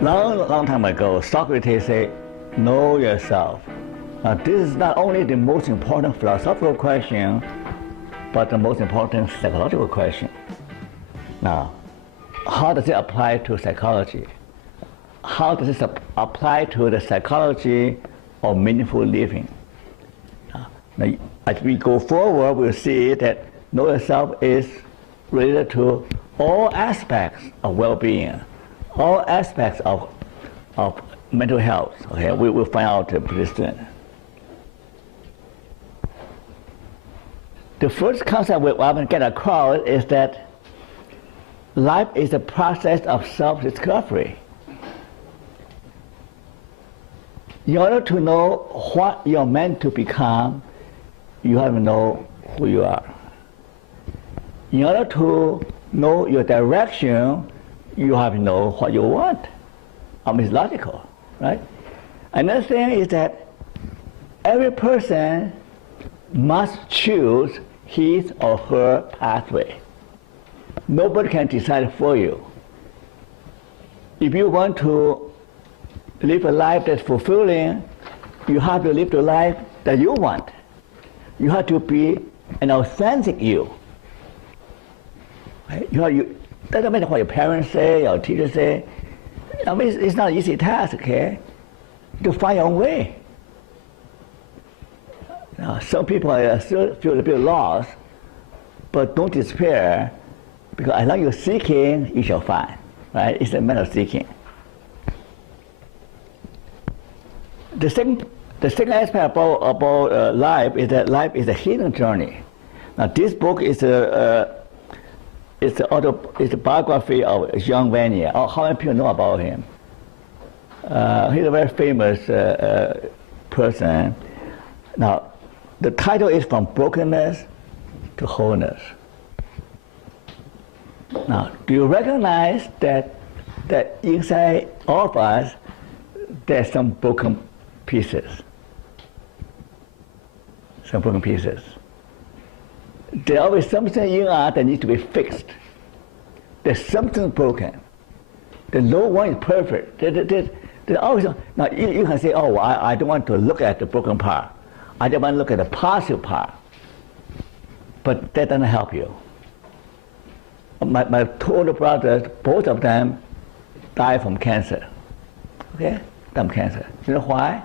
Long time ago, Socrates said, know yourself. Now, this is not only the most important philosophical question, but the most important psychological question. Now, how does it apply to psychology? How does it apply to the psychology of meaningful living? Now, as we go forward, we'll see that know yourself is related to all aspects of well-being, all aspects of mental health. Okay, we will find out pretty soon. The first concept we want to get across is that life is a process of self-discovery. In order to know what you're meant to become, you have to know who you are. In order to know your direction, you have to know what you want. It's logical, right? Another thing is that every person must choose his or her pathway. Nobody can decide for you. If you want to live a life that's fulfilling, you have to live the life that you want. You have to be an authentic you. Right? Doesn't matter what your parents say or teachers say. It's not an easy task, okay? To find your own way. Now, some people still feel a bit lost, but don't despair, because as long as you're seeking, you shall find. Right? It's a matter of seeking. The second aspect about life is that life is a healing journey. Now, this book is a biography of Jean Vanier. How many people know about him? He's a very famous person. Now, the title is From Brokenness to Wholeness. Now, do you recognize that inside all of us, there's some broken pieces? Some broken pieces. There's always something in us that needs to be fixed. There's something broken. There's no one is perfect. There's always, now you can say, oh, I don't want to look at the broken part. I just want to look at the positive part. But that doesn't help you. My two older brothers, both of them died from cancer. Okay? Died from cancer. You know why?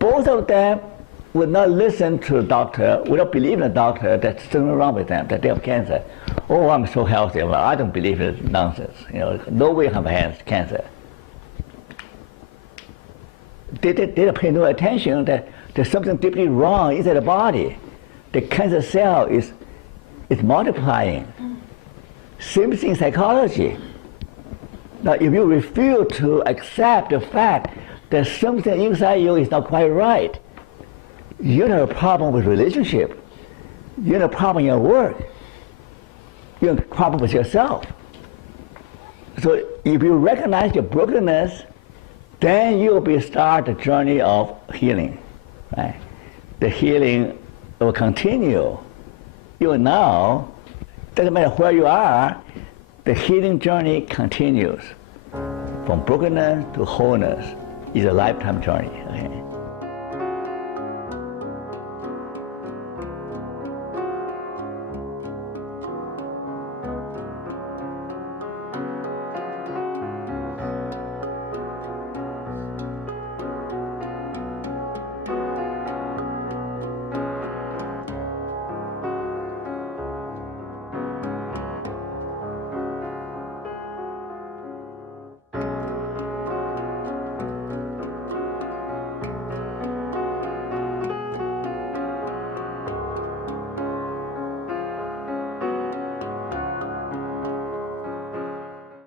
Both of them would not listen to the doctor, would not believe in the doctor that something wrong with them, that they have cancer. Oh, I'm so healthy. Well, I don't believe in nonsense. No way I have cancer. They don't pay no attention that there's something deeply wrong inside the body. The cancer cell is multiplying. Same thing in psychology. Now, if you refuse to accept the fact that something inside you is not quite right, you have a problem with relationship. You have a problem in your work. You have a problem with yourself. So if you recognize your brokenness, then you will start the journey of healing. Right? The healing will continue. You now, doesn't matter where you are, the healing journey continues. From brokenness to wholeness is a lifetime journey. Okay?